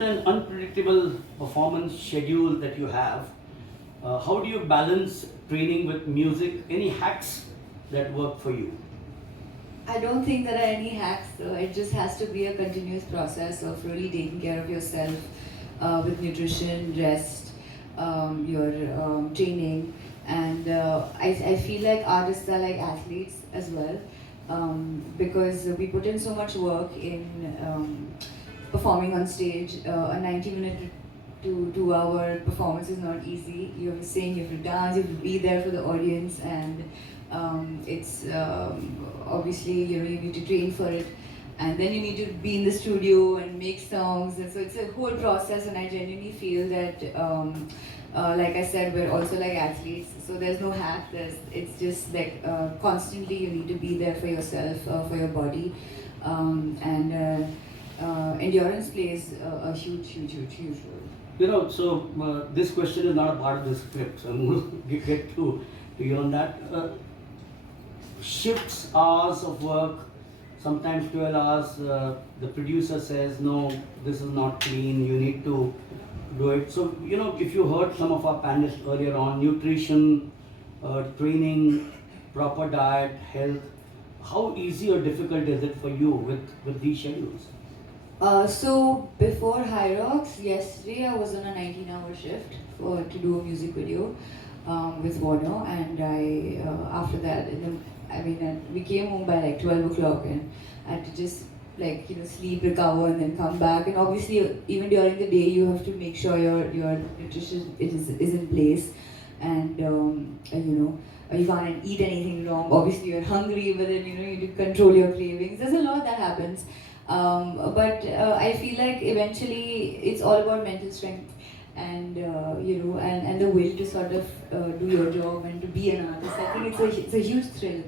An unpredictable performance schedule that you have, how do you balance training with music? Any hacks that work for you? I don't think there are any hacks. It just has to be a continuous process of really taking care of yourself with nutrition, rest, your training, and I feel like artists are like athletes as well, because we put in so much work in performing on stage. A 90-minute to 2 hour performance is not easy. You have to sing, you have to dance, you have to be there for the audience, and it's obviously you need to train for it, and then you need to be in the studio and make songs, and so it's a whole process. And I genuinely feel that like I said, we're also like athletes, so there's no hack. It's just like constantly you need to be there for yourself, for your body, and endurance plays a huge role. So this question is not a part of the script, so I'm going to get to you on that. Shifts, hours of work, sometimes 12 hours. The producer says, no, this is not clean, you need to do it. So, if you heard some of our panelists earlier on, nutrition, training, proper diet, health, how easy or difficult is it for you with these schedules? So before HYROX, yesterday I was on a 19-hour shift to do a music video with Warner, and I after that, we came home by like 12 o'clock, and I had to just sleep, recover, and then come back. And obviously, even during the day, you have to make sure your nutrition is in place, and you can't eat anything wrong. Obviously, you're hungry, but then you need to control your cravings. There's a lot that happens. But I feel like eventually it's all about mental strength, and and the will to sort of do your job and to be an artist. I think it's a huge thrill.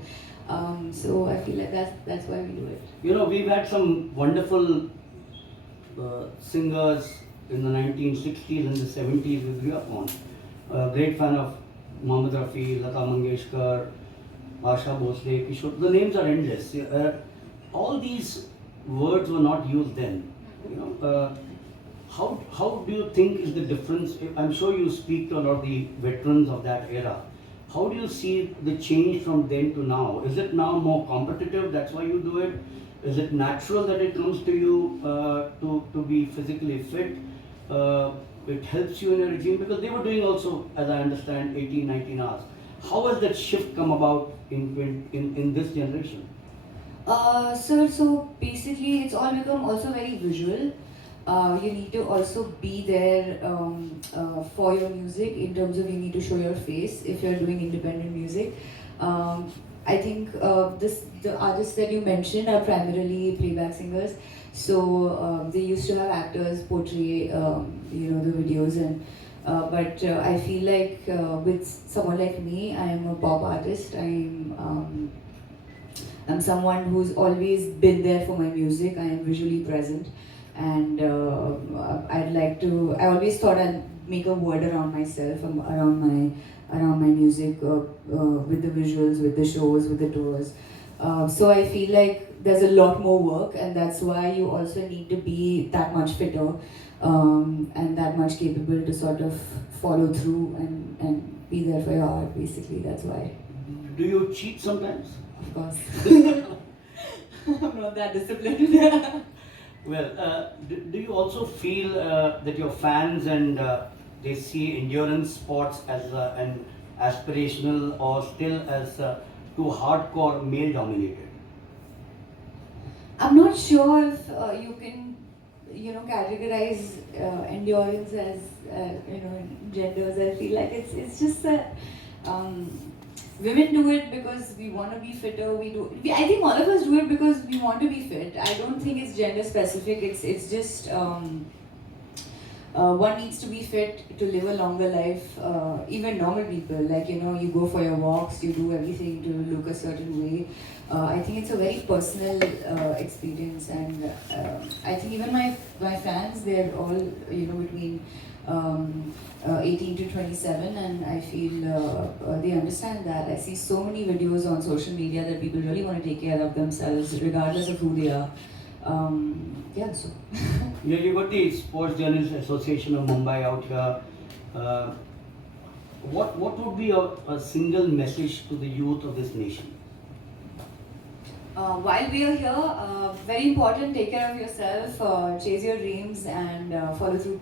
So I feel like that's why we do it. We've had some wonderful singers in the 1960s and the 70s we grew up on. Great fan of Mohammed Rafi, Lata Mangeshkar, Asha Bhosle, Kishore. The names are endless. All these words were not used then. How do you think is the difference? I'm sure you speak to a lot of the veterans of that era. How do you see the change from then to now? Is it now more competitive? That's why you do it. Is it natural that it comes to you to be physically fit? It helps you in your regime, because they were doing also, as I understand, 18, 19 hours. How has that shift come about in this generation? Sir, so basically it's all become also very visual. You need to also be there for your music, in terms of you need to show your face if you're doing independent music. I think the artists that you mentioned are primarily playback singers, so they used to have actors portray the videos, and but I feel like with someone like me, I am a pop artist. I'm someone who's always been there for my music. I am visually present, and I always thought I'd make a word around myself, around my music, with the visuals, with the shows, with the tours. So I feel like there's a lot more work, and that's why you also need to be that much fitter, and that much capable to sort of follow through and be there for your art. Basically, that's why. Do you cheat sometimes? Of course. I'm not that disciplined. Well, do you also feel that your fans and they see endurance sports as an aspirational, or still as too hardcore male dominated? I'm not sure if you can, categorize endurance as, genders. I feel like it's just that women do it because we want to be fitter. I think all of us do it because we want to be fit. I don't think it's gender specific. It's just one needs to be fit to live a longer life. Even normal people, you go for your walks, you do everything to look a certain way. I think it's a very personal experience, and I think even my fans, they're all between 18 to 27, and I feel they understand that. I see so many videos on social media that people really want to take care of themselves regardless of who they are. So Yeah, you got the Sports Journalists Association of Mumbai out here. Uh, what would be a single message to the youth of this nation? While we are here, very important, take care of yourself, chase your dreams, and follow through.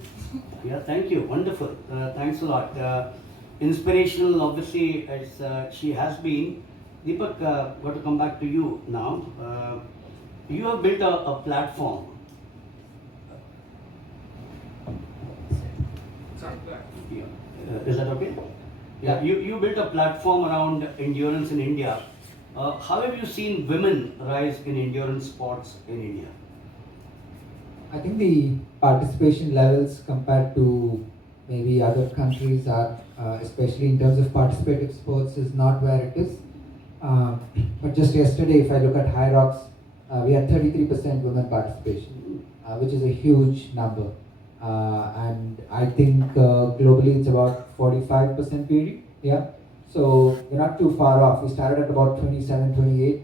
Yeah, thank you. Wonderful. Thanks a lot. Inspirational, obviously, as she has been. Deepak, got to come back to you now. You have built a platform. Yeah. Is that okay? Yeah, you built a platform around endurance in India. How have you seen women rise in endurance sports in India? I think the participation levels compared to maybe other countries are, especially in terms of participative sports, is not where it is. Um, but just yesterday, if I look at HYROX, we had 33% women participation, which is a huge number. And I think globally it's about 45% PD. Yeah. So we're not too far off. We started at about 27,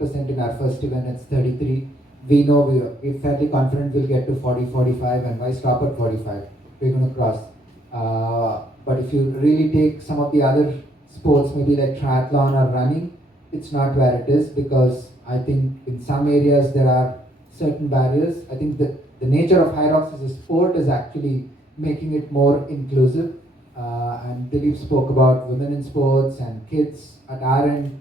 28% in our first event. It's 33. We know we're fairly confident we'll get to 40, 45, and why stop at 45? We're going to cross. But if you really take some of the other sports, maybe like triathlon or running, it's not where it is, because I think in some areas there are certain barriers. I think the nature of HYROX as a sport is actually making it more inclusive. And Dilip spoke about women in sports and kids. At our end,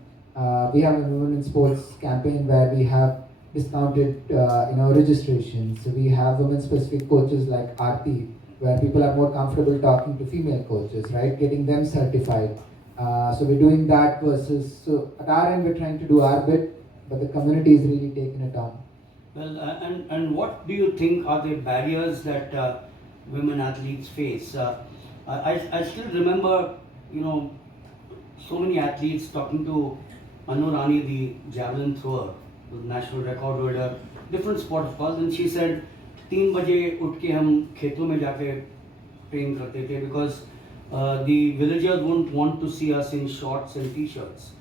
we have a women in sports campaign where we have discounted registrations. So we have women-specific coaches like Aarti, where people are more comfortable talking to female coaches, right? Getting them certified. So we're doing that versus, so at our end we're trying to do our bit, but the community is really taking it on. Well, and what do you think are the barriers that women athletes face? I still remember, so many athletes talking to Anu Rani, the javelin thrower, the national record holder, different sport of course, and she said 3 बजे उठ के हम खेतों में जाके train करते थे because the villagers wouldn't want to see us in shorts and t-shirts.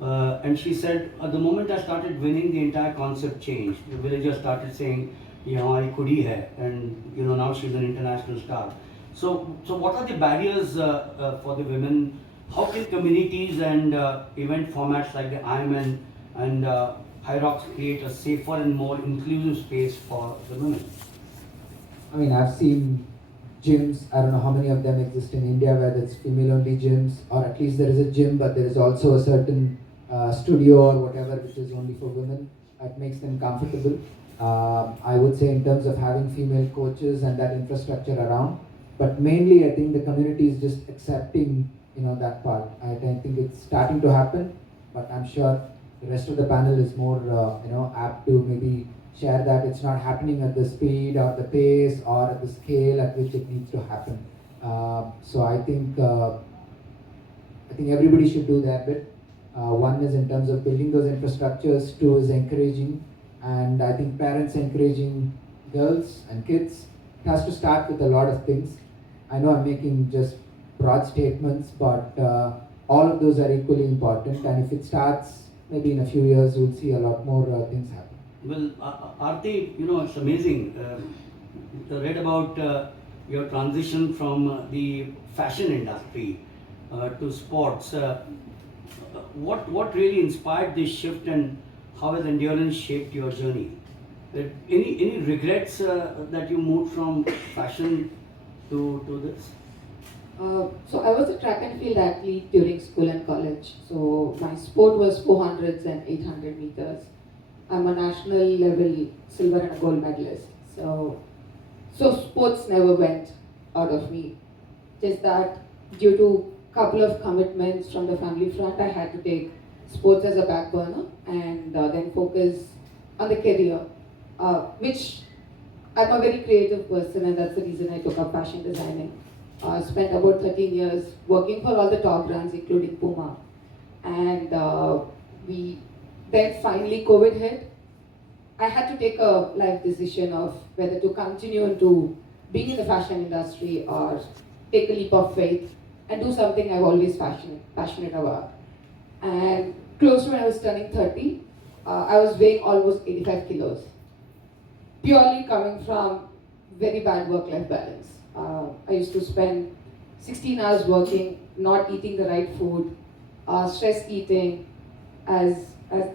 And she said, the moment I started winning, the entire concept changed. The villagers started saying, ये हमारी कुड़ी है, and now she's an international star. So what are the barriers for the women? How can communities and event formats like the IRONMAN and HYROX create a safer and more inclusive space for the women? I mean, I've seen gyms, I don't know how many of them exist in India, where it's female-only gyms, or at least there is a gym, but there is also a certain studio or whatever which is only for women. That makes them comfortable. I would say in terms of having female coaches and that infrastructure around, but mainly I think the community is just accepting, that part. I think it's starting to happen, but I'm sure the rest of the panel is more, apt to maybe share that it's not happening at the speed or the pace or at the scale at which it needs to happen. So I think everybody should do their bit. One is in terms of building those infrastructures. Two is encouraging, and I think parents encouraging girls and kids. It has to start with a lot of things. I know I'm making just broad statements, but all of those are equally important. And if it starts, maybe in a few years, you'll see a lot more things happen. Well, Aarti, it's amazing. I read about your transition from the fashion industry to sports. What really inspired this shift, and how has endurance shaped your journey? Any regrets that you moved from fashion to this? So I was a track and field athlete during school and college. So my sport was 400s and 800 meters. I'm a national level silver and gold medalist. So sports never went out of me. Just that due to couple of commitments from the family front, I had to take sports as a back burner and then focus on the career, which I'm a very creative person, and that's the reason I took up fashion designing. Spent about 13 years working for all the top brands, including Puma. And then finally COVID hit. I had to take a life decision of whether to continue into being in the fashion industry or take a leap of faith and do something I've always passionate about. And close to when I was turning 30, I was weighing almost 85 kilos. Purely coming from very bad work-life balance. I used to spend 16 hours working, not eating the right food, stress eating, as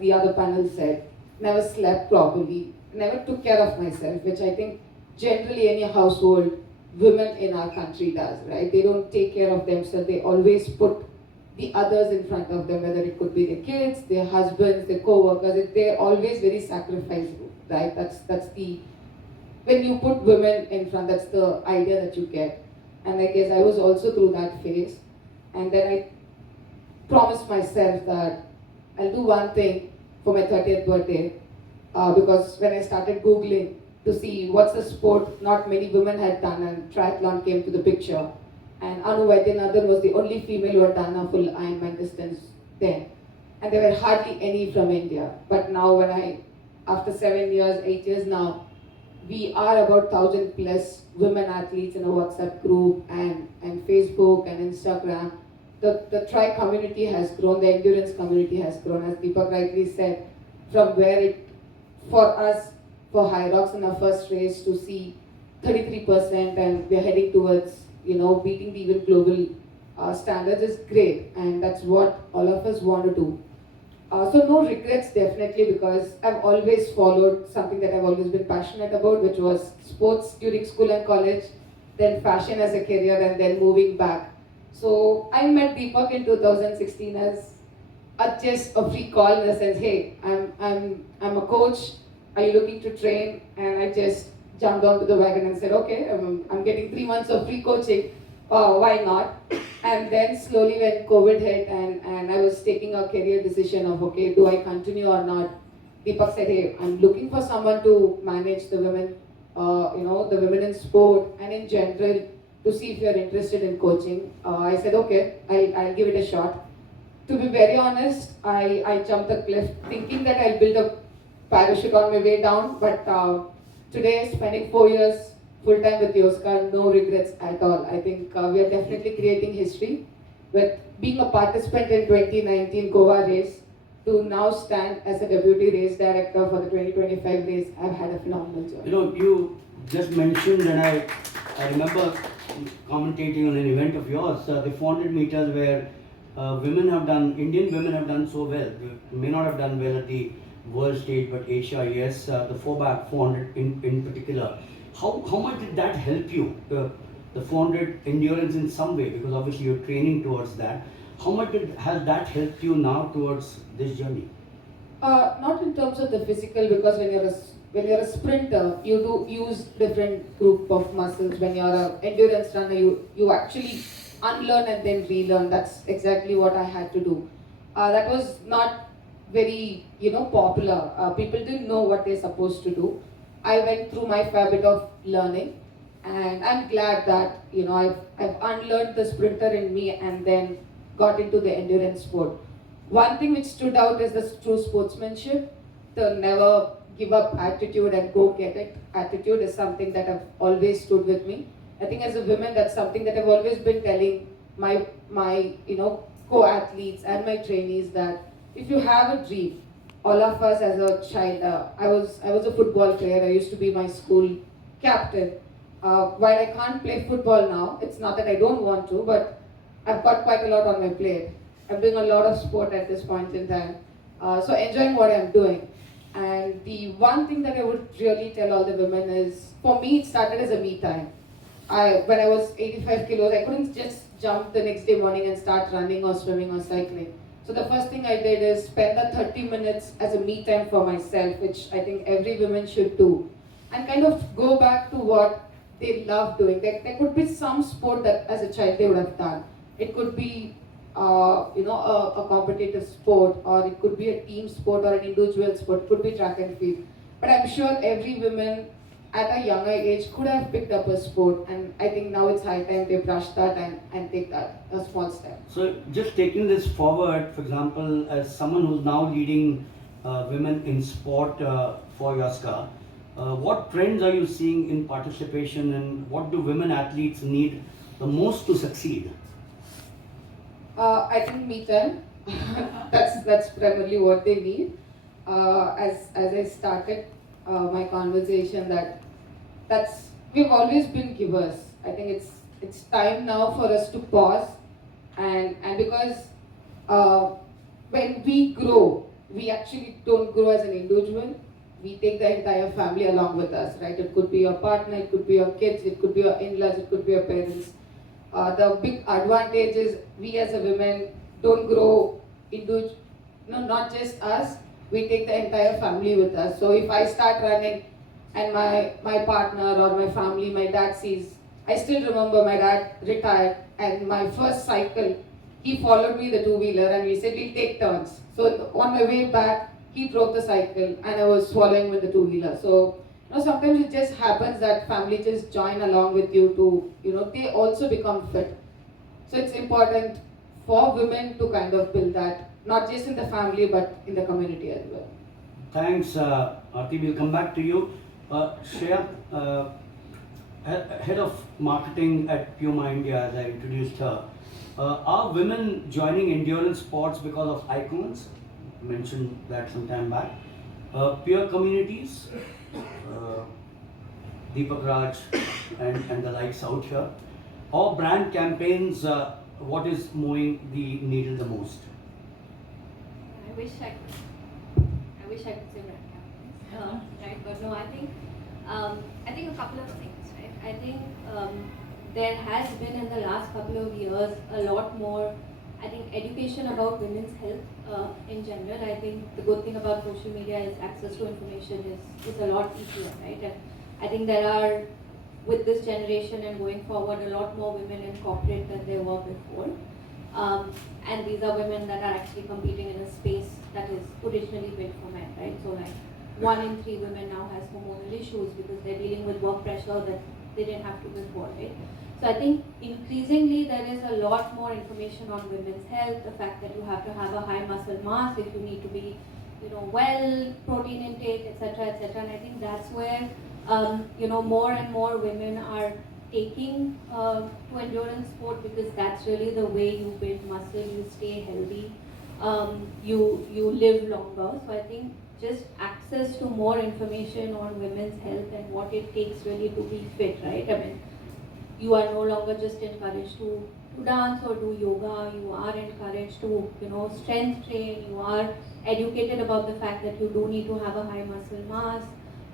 the other panel said, never slept properly, never took care of myself, which I think generally any household, women in our country does, right? They don't take care of themselves. They always put the others in front of them, whether it could be their kids, their husbands, their co-workers. They're always very sacrificeful, right? That's the when you put women in front, that's the idea that you get. And I guess I was also through that phase. And then I promised myself that I'll do one thing for my 30th birthday. Because when I started Googling to see what's the sport not many women had done, and triathlon came to the picture. And Anu Vaidyanathan was the only female who had done a full Ironman distance then. And there were hardly any from India. But now after 7 years, 8 years now, we are about 1,000 plus women athletes in a WhatsApp group and Facebook and Instagram. The tri community has grown, the endurance community has grown, as Deepak rightly said, from where for us, for HYROX in our first race to see 33% and we're heading towards, beating the even global standards is great, and that's what all of us want to do. So no regrets definitely, because I've always followed something that I've always been passionate about, which was sports during school and college, then fashion as a career, and then moving back. So I met Deepak in 2016 as just a free call in the sense, hey, I'm a coach. Are you looking to train? And I just jumped onto the wagon and said, okay, I'm getting 3 months of free coaching. Why not? And then slowly when COVID hit and I was taking a career decision of, okay, do I continue or not? Deepak said, hey, I'm looking for someone to manage the women, the women in sport and in general to see if you're interested in coaching. I said, okay, I'll give it a shot. To be very honest, I jumped the cliff thinking that I'll build a parachute on my way down, but today, spending 4 years full-time with Yoska, no regrets at all. I think we are definitely creating history. With being a participant in 2019 Goa race, to now stand as a deputy race director for the 2025 race, I've had a phenomenal journey. You just mentioned, and I remember commentating on an event of yours, the 400 meters where Indian women have done so well. They may not have done well at the world stage, but Asia, yes, the 4x400 in particular. How much did that help you, the 400 endurance in some way, because obviously you're training towards that. How much has that helped you now towards this journey? Not in terms of the physical, because when you're a sprinter, you do use different group of muscles. When you're an endurance runner, you actually unlearn and then relearn. That's exactly what I had to do. That was not very popular. People didn't know what they're supposed to do. I went through my fair bit of learning, and I'm glad that I've unlearned the sprinter in me and then got into the endurance sport. One thing which stood out is the true sportsmanship, the never give up attitude and go get it attitude is something that have always stood with me. I think as a woman, that's something that I've always been telling my co-athletes and my trainees, that if you have a dream, all of us as a child, I was a football player. I used to be my school captain. While I can't play football now, it's not that I don't want to, but I've got quite a lot on my plate. I'm doing a lot of sport at this point in time. So enjoying what I'm doing. And the one thing that I would really tell all the women is, for me, it started as a me time. When I was 85 kilos, I couldn't just jump the next day morning and start running or swimming or cycling. So the first thing I did is spend that 30 minutes as a me time for myself, which I think every woman should do, and kind of go back to what they love doing. There could be some sport that as a child they would have done. It could be a competitive sport, or it could be a team sport or an individual sport. It could be track and field. But I'm sure every woman at a younger age could have picked up a sport, and I think now it's high time they brush that and take that a small step. So just taking this forward, for example, as someone who's now leading women in sport for Yoska, what trends are you seeing in participation, and what do women athletes need the most to succeed? I think me time. that's primarily what they need. As I started my conversation, that's we've always been givers. I think it's time now for us to pause, and because uh, when we grow, we actually don't grow as an individual. We take the entire family along with us, right? It could be your partner, it could be your kids, it could be your in-laws, it could be your parents. The big advantage is we as a women don't grow into, no, not just us. We take the entire family with us. So if I start running, and my partner or my family, my dad sees. I still remember my dad retired, and my first cycle, he followed me the two-wheeler, and we said we'll take turns. So on my way back, he drove the cycle and I was following with the two-wheeler. So sometimes it just happens that family just join along with you to, they also become fit. So it's important for women to kind of build that, not just in the family but in the community as well. Thanks, Aarti. We'll come back to you. Shreya, head of marketing at Puma India, as I introduced her. Are women joining endurance sports because of icons? Mentioned that some time back. Peer communities, Deepak Raj and the likes out here. Or brand campaigns, what is moving the needle the most? I wish I could. I wish I could say brand campaigns, right? But no, I think a couple of things, right? I think there has been in the last couple of years a lot more. I think education about women's health in general. I think the good thing about social media is access to information is a lot easier, right? And I think there are, with this generation and going forward, a lot more women in corporate than there were before. And these are women that are actually competing in a space that is originally built for men, right? So like 1 in 3 women now has hormonal issues because they're dealing with work pressure that they didn't have to before, right? So I think increasingly there is a lot more information on women's health, the fact that you have to have a high muscle mass if you need to be, well, protein intake, etc., etc. And I think that's where, more and more women are taking to endurance sport because that's really the way you build muscle, you stay healthy, you live longer. So I think just access to more information on women's health and what it takes really to be fit, right? I mean, you are no longer just encouraged to dance or do yoga, you are encouraged to, strength train, you are educated about the fact that you do need to have a high muscle mass.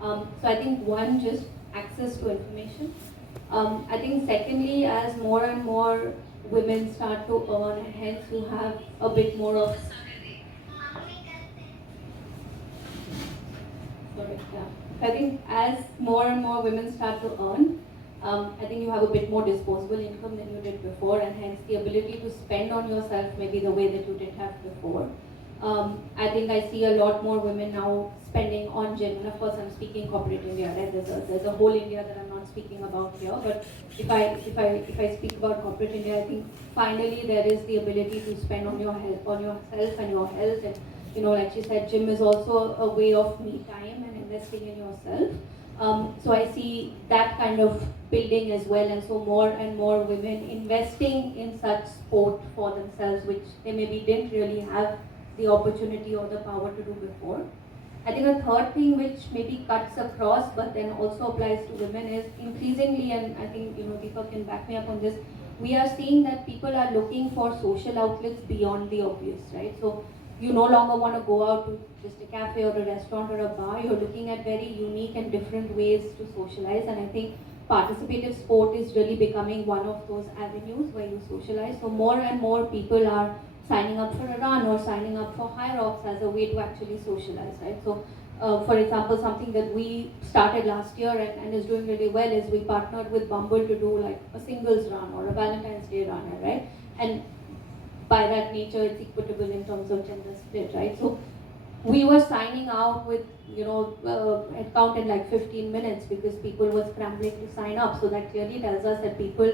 So I think one, just access to information. I think secondly, as more and more women start to earn and hence you have a bit more of sorry, yeah. I think as more and more women start to earn, I think you have a bit more disposable income than you did before, and hence the ability to spend on yourself maybe the way that you didn't have before. I think I see a lot more women now spending on gym, and of course I'm speaking corporate India, right? There's a whole India that I'm not speaking about here, but if I speak about corporate India, I think finally there is the ability to spend on yourself and your health, and like she said, gym is also a way of me time and investing in yourself. So I see that kind of building as well, and so more and more women investing in such sport for themselves, which they maybe didn't really have the opportunity or the power to do before. I think a third thing which maybe cuts across but then also applies to women is increasingly, and I think Deepak can back me up on this, we are seeing that people are looking for social outlets beyond the obvious, right? So you no longer want to go out to just a cafe or a restaurant or a bar. You're looking at very unique and different ways to socialize, and I think participative sport is really becoming one of those avenues where you socialize. So more and more people are signing up for a run or signing up for HYROX as a way to actually socialize, right? So for example, something that we started last year and is doing really well is we partnered with Bumble to do like a singles run or a Valentine's Day run, right? And by that nature, it's equitable in terms of gender split, right? So we were signing out with, head count in like 15 minutes because people were scrambling to sign up. So that clearly tells us that people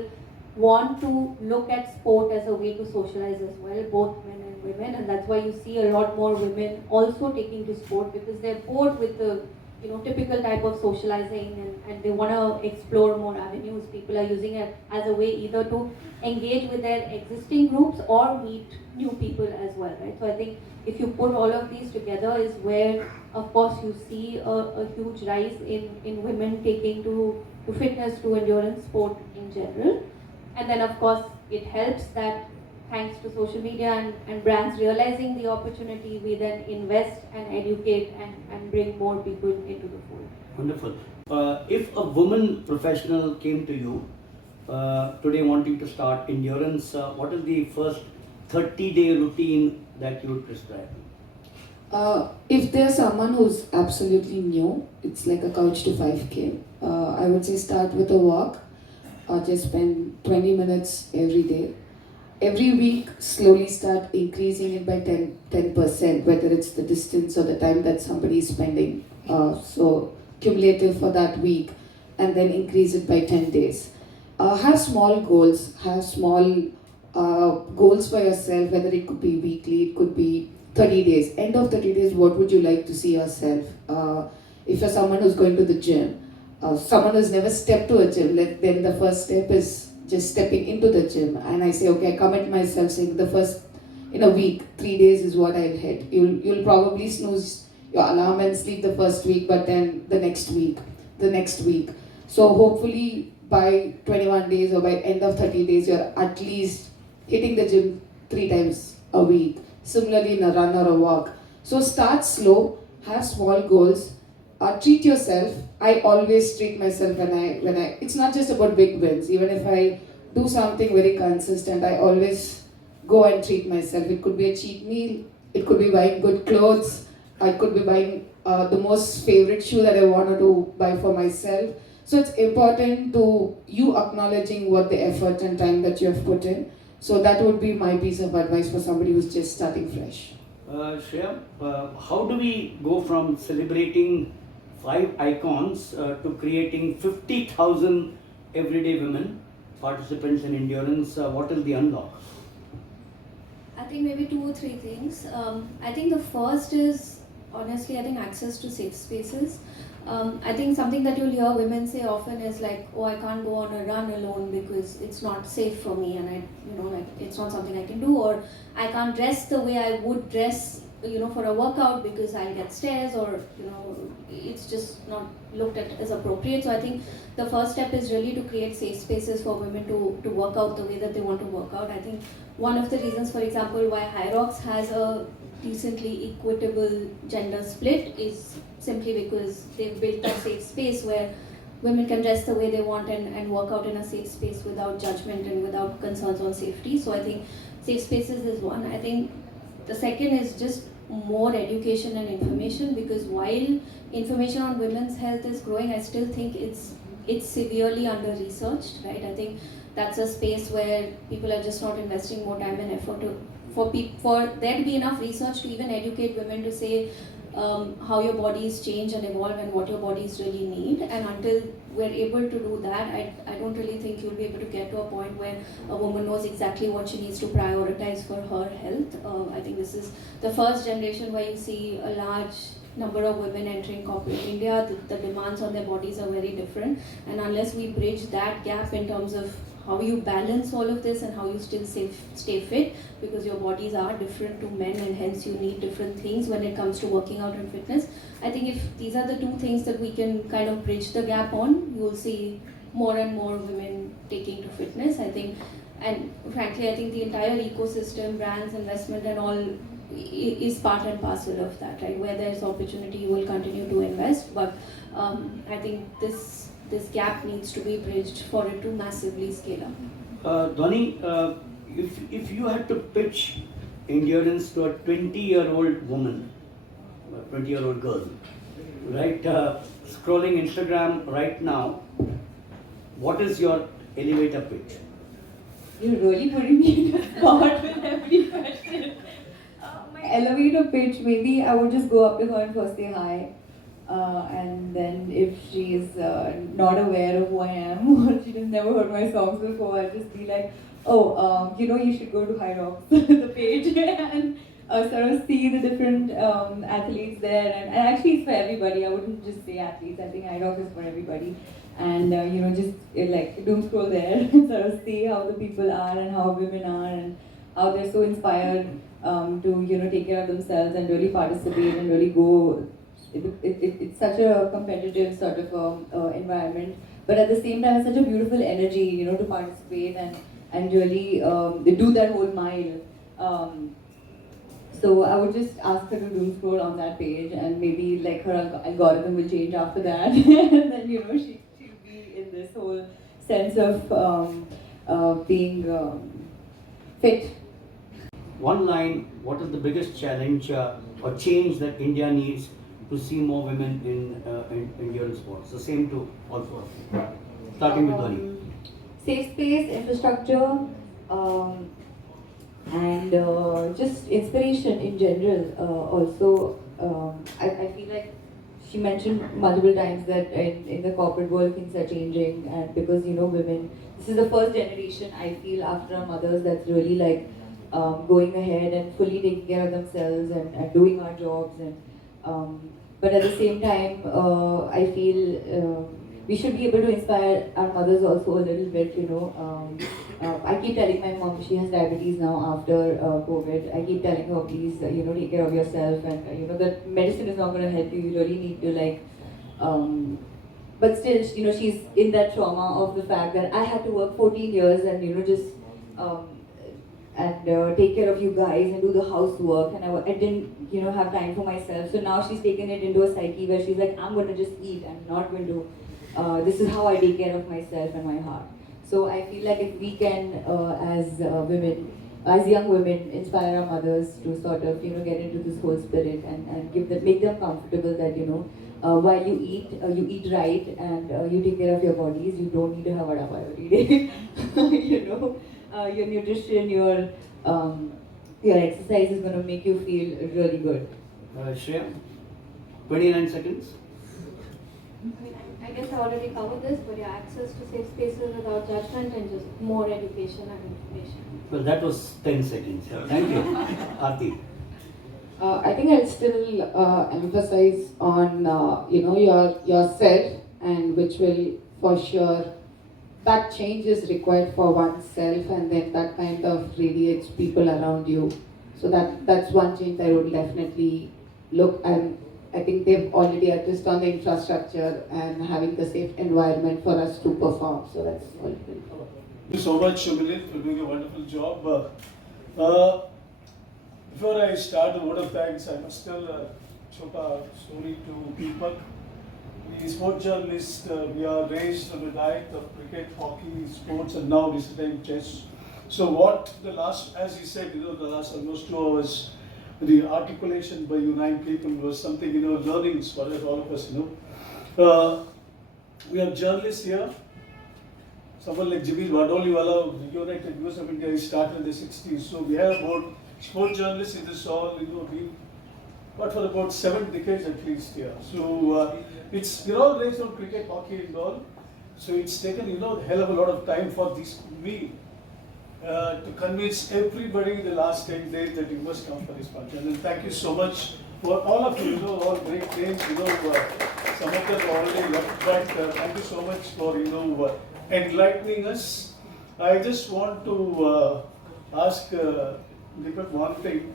want to look at sport as a way to socialize as well, both men and women, and that's why you see a lot more women also taking to sport because they're bored with the typical type of socializing, and they want to explore more avenues. People are using it as a way either to engage with their existing groups or meet new people as well, right? So I think if you put all of these together is where, of course, you see a huge rise in women taking to fitness, to endurance sport in general. And then, of course, it helps that thanks to social media and brands realizing the opportunity, we then invest and educate and bring more people into the fold. Wonderful. If a woman professional came to you today wanting to start endurance, what is the first 30-day routine that you would prescribe? If there's someone who's absolutely new, it's like a couch to 5K. I would say start with a walk. Just spend 20 minutes every day. Every week, slowly start increasing it by 10%, whether it's the distance or the time that somebody is spending. So cumulative for that week, and then increase it by 10 days. Have small goals. Have small goals for yourself, whether it could be weekly, it could be 30 days. End of 30 days, what would you like to see yourself? If you're someone who's going to the gym, someone who's never stepped to a gym, then the first step is just stepping into the gym. And I say, okay, I commit myself saying the first, in a week, 3 days is what I'll hit. You'll probably snooze your alarm and sleep the first week, but then the next week. So hopefully by 21 days or by end of 30 days, you're at least hitting the gym 3 times a week. Similarly in a run or a walk. So start slow, have small goals, treat yourself. I always treat myself when I it's not just about big wins. Even if I do something very consistent, I always go and treat myself. It could be a cheat meal, it could be buying good clothes, I could be buying the most favorite shoe that I wanted to buy for myself. So it's important to you acknowledging what the effort and time that you have put in. So that would be my piece of advice for somebody who's just starting fresh. Shreya, how do we go from celebrating 5 icons to creating 50,000 everyday women participants in endurance? What is the unlock? I think maybe 2 or 3 things. I think the first is, honestly, I think access to safe spaces. I think something that you'll hear women say often is like, oh, I can't go on a run alone because it's not safe for me, and it's not something I can do, or I can't dress the way I would dress, for a workout because I'll get stares, or, it's just not looked at as appropriate. So I think the first step is really to create safe spaces for women to work out the way that they want to work out. I think one of the reasons, for example, why HYROX has a decently equitable gender split is simply because they've built a safe space where women can dress the way they want and work out in a safe space without judgment and without concerns on safety. So I think safe spaces is one. I think the second is just more education and information, because while information on women's health is growing, I still think it's severely under-researched, right? I think that's a space where people are just not investing more time and effort for there to be enough research to even educate women to say how your bodies change and evolve and what your bodies really need. And until we're able to do that, I don't really think you'll be able to get to a point where a woman knows exactly what she needs to prioritize for her health. I think this is the first generation where you see a large number of women entering corporate India. The demands on their bodies are very different, and unless we bridge that gap in terms of how you balance all of this and how you still stay fit, because your bodies are different to men and hence you need different things when it comes to working out and fitness. I think if these are the 2 things that we can kind of bridge the gap on, you will see more and more women taking to fitness. I think, and frankly, I think the entire ecosystem, brands, investment and all is part and parcel of that, right? Where there's opportunity, you will continue to invest, but I think this gap needs to be bridged for it to massively scale up. Dhwani, if you had to pitch endurance to a 20-year-old woman, a 20-year-old girl, right, scrolling Instagram right now, what is your elevator pitch? You're really putting me in a spot with every question. My elevator pitch, maybe I would just go up to her and first say hi. And then if she's not aware of who I am or she's never heard my songs before, I'll just be like, oh, you should go to HYROX, the page, and sort of see the different athletes there, and actually it's for everybody. I wouldn't just say athletes. I think IROX is for everybody, and just like doom scroll there, sort of see how the people are and how women are and how they're so inspired to take care of themselves and really participate and really go. It's such a competitive sort of environment, but at the same time, it's such a beautiful energy, to participate and really do that whole mile. So I would just ask her to doom scroll on that page, and maybe like her algorithm will change after that, and then she'll be in this whole sense of being fit. One line, what is the biggest challenge or change that India needs to see more women in endurance sports? The same to all four. Starting with Dhoni. Safe space, infrastructure, and just inspiration in general. Also, I feel like she mentioned multiple times that in the corporate world things are changing, and because women, this is the first generation I feel after our mothers that's really like going ahead and fully taking care of themselves and doing our jobs, and but at the same time I feel we should be able to inspire our mothers also a little bit. I keep telling my mom, she has diabetes now after COVID. I keep telling her, please, take care of yourself, and that medicine is not going to help you. You really need to but still, she's in that trauma of the fact that I had to work 14 years and just take care of you guys and do the housework, and I didn't have time for myself. So now she's taken it into a psyche where she's like, I'm going to just eat. I'm not going to. This is how I take care of myself and my heart. So I feel like if we can, as women, as young women, inspire our mothers to sort of get into this whole spirit and make them comfortable that while you eat right and you take care of your bodies. You don't need to have vada pav every day. Your nutrition, your exercise is going to make you feel really good. Shreya, 29 seconds. I guess I already covered this, but yeah, access to safe spaces without judgment and just more education and information. Well, that was 10 seconds. Thank you. Aarti. I think I'll still emphasize on yourself, and which will for sure that change is required for oneself, and then that kind of radiates people around you. So that's one change I would definitely look, and I think they've already addressed on the infrastructure and having the safe environment for us to perform. So that's all. Thank you so much, Shumilin, for doing a wonderful job. Before I start the vote of thanks, I must tell a chota story to people. The sport journalists, we are raised on the diet of cricket, hockey, sports, and now this time chess. So what the last, as he said, the last almost 2 hours, the articulation by you 9 people was something, learnings for all of us, we have journalists here. Someone like Jamil Wadoliwala, the United News of India, he started in the 60s. So we have about sport journalists in this all, been, but for about 7 decades at least here. So we're all raised on cricket, hockey and all. So it's taken, a hell of a lot of time for me to convince everybody in the last 10 days that you must come for this function. And thank you so much for all of you, all great names, some of them are already left, but thank you so much for, enlightening us. I just want to ask Deepak one thing.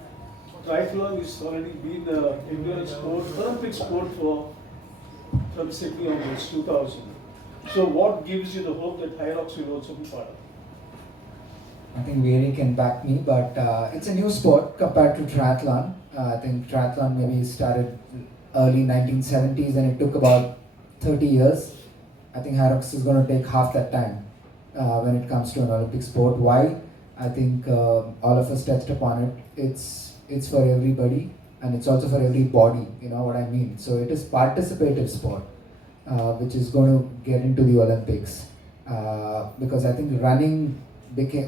Triathlon has already been an endurance sport, Olympic sport from Sydney onwards, 2000. So what gives you the hope that HYROX will also be part of it? I think Veri can back me, but it's a new sport compared to triathlon. I think triathlon maybe started early 1970s and it took about 30 years. I think HYROX is going to take half that time when it comes to an Olympic sport. Why? I think all of us touched upon it. It's for everybody and it's also for every body, you know what I mean. So it is participative sport which is going to get into the Olympics because I think running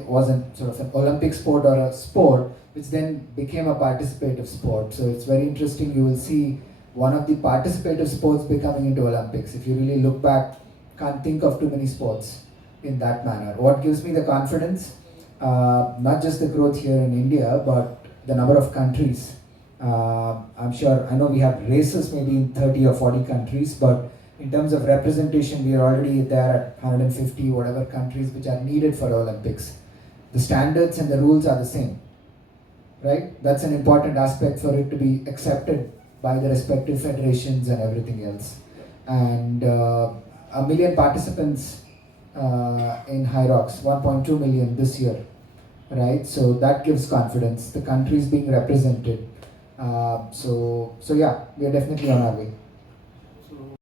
wasn't sort of an Olympic sport or a sport which then became a participative sport. So it's very interesting. You will see one of the participative sports becoming into Olympics. If you really look back, can't think of too many sports in that manner. What gives me the confidence? Not just the growth here in India, but the number of countries. I'm sure, I know we have races maybe in 30 or 40 countries, but in terms of representation, we are already there at 150 whatever countries which are needed for Olympics. The standards and the rules are the same, right? That's an important aspect for it to be accepted by the respective federations and everything else. And 1 million participants in HYROX, 1.2 million this year, right? So that gives confidence. The country is being represented. So yeah, we are definitely on our way.